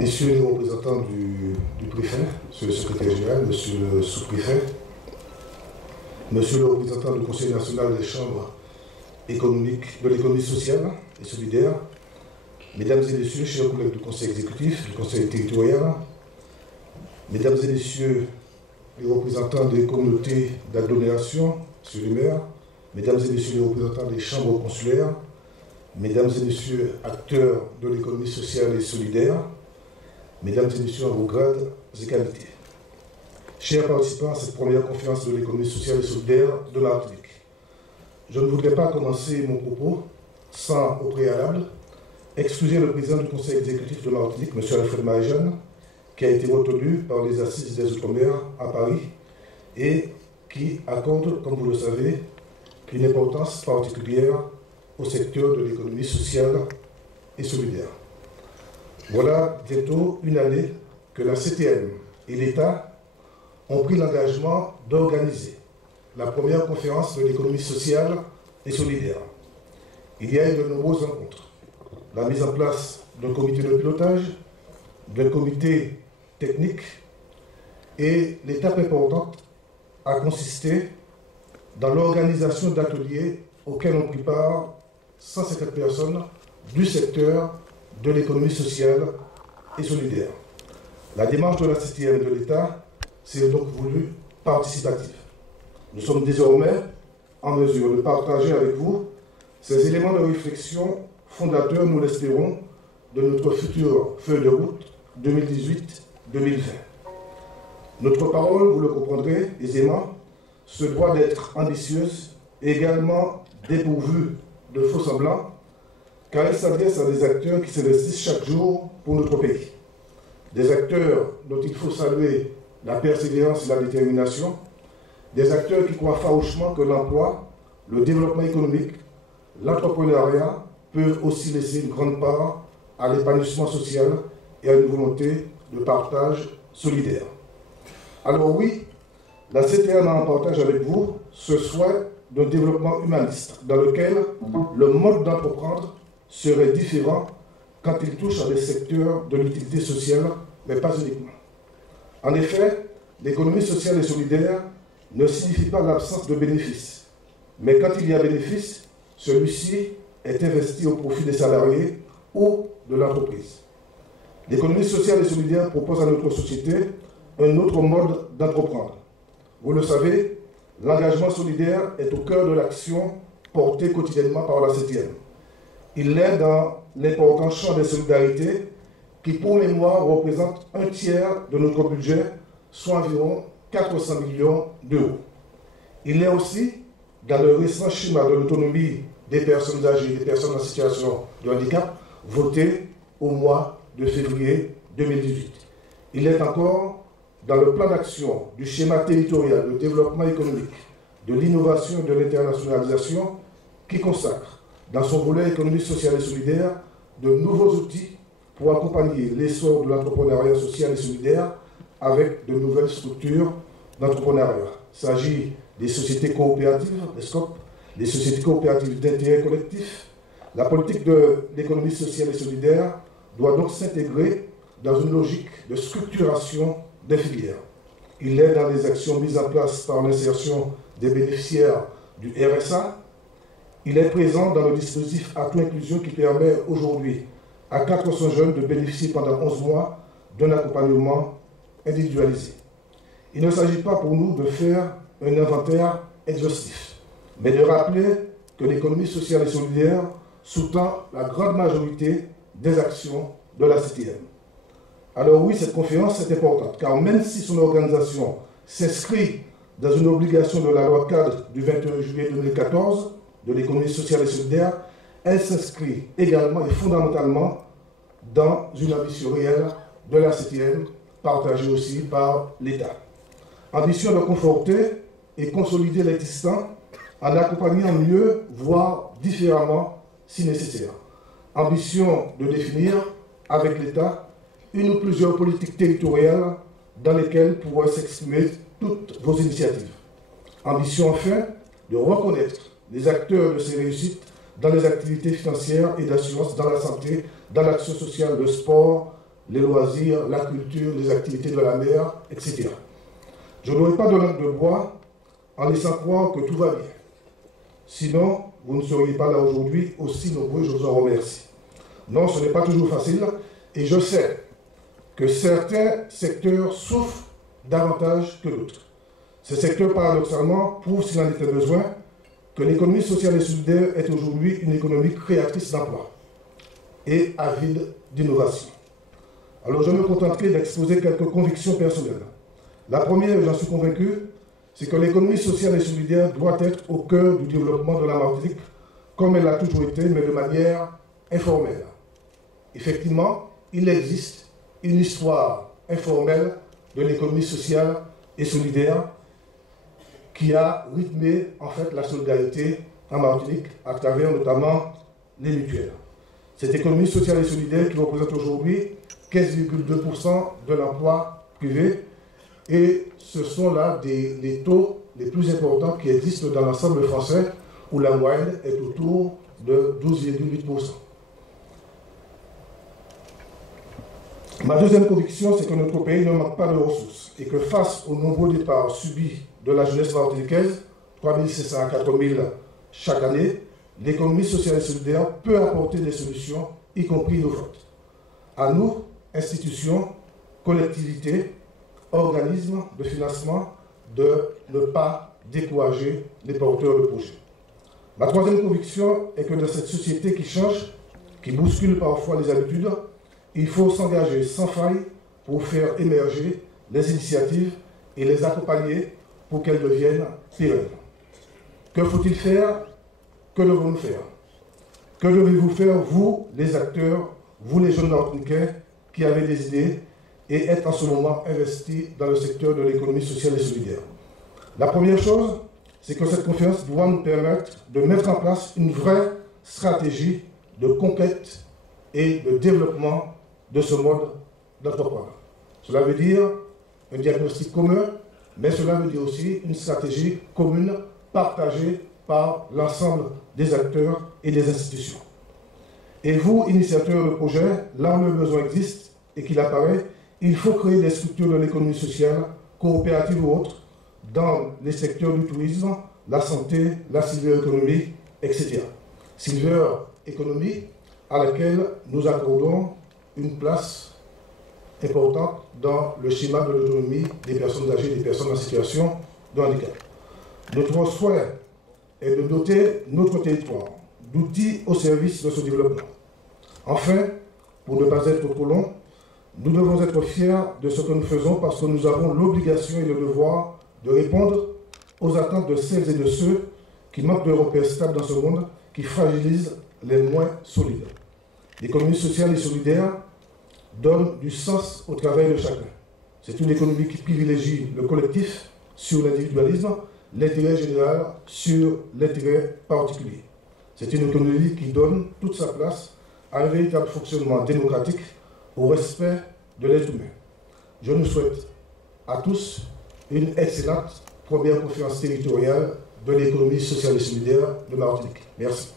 Messieurs les représentants du préfet, Monsieur le secrétaire général, Monsieur le sous-préfet, Monsieur le représentant du Conseil national des chambres économiques de l'économie sociale et solidaire, Mesdames et Messieurs, chers collègues du Conseil exécutif, du Conseil territorial, Mesdames et Messieurs les représentants des communautés d'agglomération, Monsieur le maire, Mesdames et Messieurs les représentants des chambres consulaires, Mesdames et Messieurs acteurs de l'économie sociale et solidaire, Mesdames et Messieurs en vos grades et qualités. Chers participants à cette première conférence de l'économie sociale et solidaire de Martinique, je ne voudrais pas commencer mon propos sans, au préalable, excuser le président du Conseil exécutif de Martinique, M. Alfred Marie-Jeanne, qui a été retenu par les Assises des Outre-mer à Paris et qui accorde, comme vous le savez, une importance particulière au secteur de l'économie sociale et solidaire. Voilà bientôt une année que la CTM et l'État ont pris l'engagement d'organiser la première conférence de l'économie sociale et solidaire. Il y a eu de nombreuses rencontres. La mise en place d'un comité de pilotage, d'un comité technique, et l'étape importante a consisté dans l'organisation d'ateliers auxquels ont pris part 150 personnes du secteur de l'économie sociale et solidaire. La démarche de la CTM de l'État s'est donc voulue participative. Nous sommes désormais en mesure de partager avec vous ces éléments de réflexion fondateurs, nous l'espérons, de notre future feuille de route 2018-2020. Notre parole, vous le comprendrez aisément, se doit d'être ambitieuse et également dépourvue de faux semblants, car elle s'adresse à des acteurs qui s'investissent chaque jour pour notre pays. Des acteurs dont il faut saluer la persévérance et la détermination, des acteurs qui croient farouchement que l'emploi, le développement économique, l'entrepreneuriat peuvent aussi laisser une grande part à l'épanouissement social et à une volonté de partage solidaire. Alors oui, la CTM a en partage avec vous ce souhait d'un développement humaniste dans lequel le mode d'entreprendre serait différent quand il touche à des secteurs de l'utilité sociale, mais pas uniquement. En effet, l'économie sociale et solidaire ne signifie pas l'absence de bénéfices, mais quand il y a bénéfice, celui-ci est investi au profit des salariés ou de l'entreprise. L'économie sociale et solidaire propose à notre société un autre mode d'entreprendre. Vous le savez, l'engagement solidaire est au cœur de l'action portée quotidiennement par la CTM. Il l'est dans l'important champ des solidarités qui, pour mémoire, représente un tiers de notre budget, soit environ 400 millions d'euros. Il est aussi dans le récent schéma de l'autonomie des personnes âgées et des personnes en situation de handicap, voté au mois de février 2018. Il est encore dans le plan d'action du schéma territorial de développement économique, de l'innovation et de l'internationalisation, qui consacre, dans son volet économie sociale et solidaire, de nouveaux outils pour accompagner l'essor de l'entrepreneuriat social et solidaire avec de nouvelles structures d'entrepreneuriat. Il s'agit des sociétés coopératives, des SCOP, des sociétés coopératives d'intérêt collectif. La politique de l'économie sociale et solidaire doit donc s'intégrer dans une logique de structuration des filières. Il est dans les actions mises en place par l'insertion des bénéficiaires du RSA. Il est présent dans le dispositif Atout Inclusion qui permet aujourd'hui à 400 jeunes de bénéficier pendant 11 mois d'un accompagnement individualisé. Il ne s'agit pas pour nous de faire un inventaire exhaustif, mais de rappeler que l'économie sociale et solidaire sous-tend la grande majorité des actions de la CTM. Alors oui, cette conférence est importante, car même si son organisation s'inscrit dans une obligation de la loi cadre du 21 juillet 2014 de l'économie sociale et solidaire, elle s'inscrit également et fondamentalement dans une ambition réelle de la CTM, partagée aussi par l'État. Ambition de conforter et consolider l'existant en accompagnant mieux, voire différemment si nécessaire. Ambition de définir avec l'État une ou plusieurs politiques territoriales dans lesquelles pourraient s'exprimer toutes vos initiatives. Ambition enfin de reconnaître les acteurs de ces réussites dans les activités financières et d'assurance, dans la santé, dans l'action sociale, le sport, les loisirs, la culture, les activités de la mer, etc. Je n'aurai pas de langue de bois en laissant croire que tout va bien. Sinon, vous ne seriez pas là aujourd'hui aussi nombreux, je vous en remercie. Non, ce n'est pas toujours facile et je sais que certains secteurs souffrent davantage que d'autres. Ces secteurs, paradoxalement, prouvent, s'il en était besoin, que l'économie sociale et solidaire est aujourd'hui une économie créatrice d'emplois et avide d'innovation. Alors je me contenterai d'exposer quelques convictions personnelles. La première, j'en suis convaincu, c'est que l'économie sociale et solidaire doit être au cœur du développement de la Martinique, comme elle l'a toujours été, mais de manière informelle. Effectivement, il existe une histoire informelle de l'économie sociale et solidaire qui a rythmé en fait la solidarité en Martinique à travers notamment les mutuelles. Cette économie sociale et solidaire qui représente aujourd'hui 15,2% de l'emploi privé et ce sont là les taux les plus importants qui existent dans l'ensemble français où la moyenne est autour de 12,8%. Ma deuxième conviction, c'est que notre pays ne manque pas de ressources et que face aux nombreux départs subis de la jeunesse martiniquaise, 3 500 à 4 000 chaque année, l'économie sociale et solidaire peut apporter des solutions, y compris innovantes. À nous, institutions, collectivités, organismes de financement, de ne pas décourager les porteurs de projets. Ma troisième conviction est que dans cette société qui change, qui bouscule parfois les habitudes, il faut s'engager sans faille pour faire émerger les initiatives et les accompagner pour qu'elles deviennent pérennes. Que faut-il faire? Que devons-nous faire? Que devez-vous faire, vous, les acteurs, vous, les jeunes martiniquais, qui avez des idées et êtes en ce moment investis dans le secteur de l'économie sociale et solidaire? La première chose, c'est que cette conférence doit nous permettre de mettre en place une vraie stratégie de conquête et de développement de ce mode d'entrepreneuriat. Cela veut dire un diagnostic commun, mais cela veut dire aussi une stratégie commune partagée par l'ensemble des acteurs et des institutions. Et vous, initiateurs de projet, là où le besoin existe et qu'il apparaît, il faut créer des structures de l'économie sociale, coopératives ou autres, dans les secteurs du tourisme, la santé, la silver économie, etc. Silver économie à laquelle nous accordons une place importante dans le schéma de l'autonomie des personnes âgées et des personnes en situation de handicap. Notre souhait est de doter notre territoire d'outils au service de ce développement. Enfin, pour ne pas être trop long, nous devons être fiers de ce que nous faisons parce que nous avons l'obligation et le devoir de répondre aux attentes de celles et de ceux qui manquent de repères stables dans ce monde, qui fragilisent les moins solides. L'économie sociale et solidaire donne du sens au travail de chacun. C'est une économie qui privilégie le collectif sur l'individualisme, l'intérêt général sur l'intérêt particulier. C'est une économie qui donne toute sa place à un véritable fonctionnement démocratique au respect de l'être humain. Je nous souhaite à tous une excellente première conférence territoriale de l'économie sociale et solidaire de Martinique. Merci.